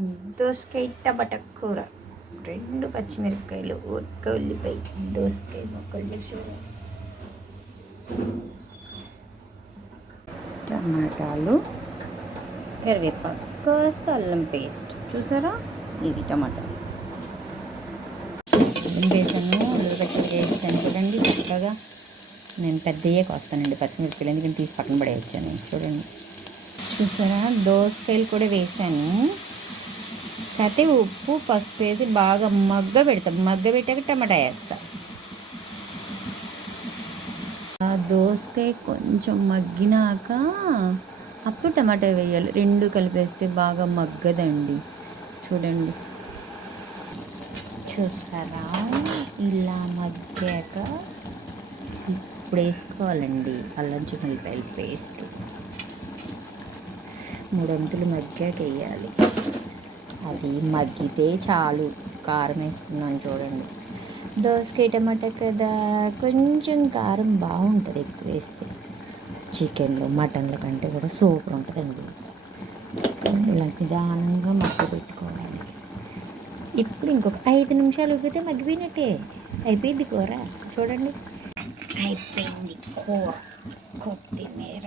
దోసకాయ టమాటా కూర, 2 పచ్చిమిరపకాయలు, ఒక్క ఉల్లిపాయ, దోసకాయ ముక్కలు చూసారా, టమాటాలు, కరివేపాకు, కాస్త అల్లం పేస్ట్ చూసారా, ఇవి టమాటాలు వేసాను. ఉల్లిగడ్డలు వేసాను చూడండి చక్కగా. నేను పెద్దయే కోస్తానండి పచ్చిమిరపకాయలు, ఎందుకంటే తీసి పక్కన పడేయచ్చాను. చూడండి చూసారా, దోసకాయలు కూడా వేసాను. కాకపోతే ఉప్పు పసుపు వేసి బాగా మగ్గబెట్టాక టమాటా వేస్తా. దోసకాయ కొంచెం మగ్గినాక అప్పుడు టమాటా వేయాలి. 2 కలిపేస్తే బాగా మగ్గదండి. చూడండి చూసారా, ఇలా మగ్గాక ఇప్పుడు వేసుకోవాలండి అల్లం చిన్నులపాయల పేస్ట్. 3 వంతులు మగ్గాక వేయాలి. అది మగ్గితే చాలు. కారం వేస్తున్నాను చూడండి. దోసకాయ టమాటా కదా, కొంచెం కారం బాగుంటుంది ఎక్కువ వేస్తే. చికెన్లో మటన్ల కంటే కూడా సూపర్ ఉంటుందండి. ఇలా నిదానంగా మగ్గ పెట్టుకోవాలి. ఇప్పుడు ఇంకొక 5 నిమిషాలు ఉడికితే మగ్గిపోయినట్టే, అయిపోయింది కూర. చూడండి అయిపోయింది కూర. కొత్తిమీర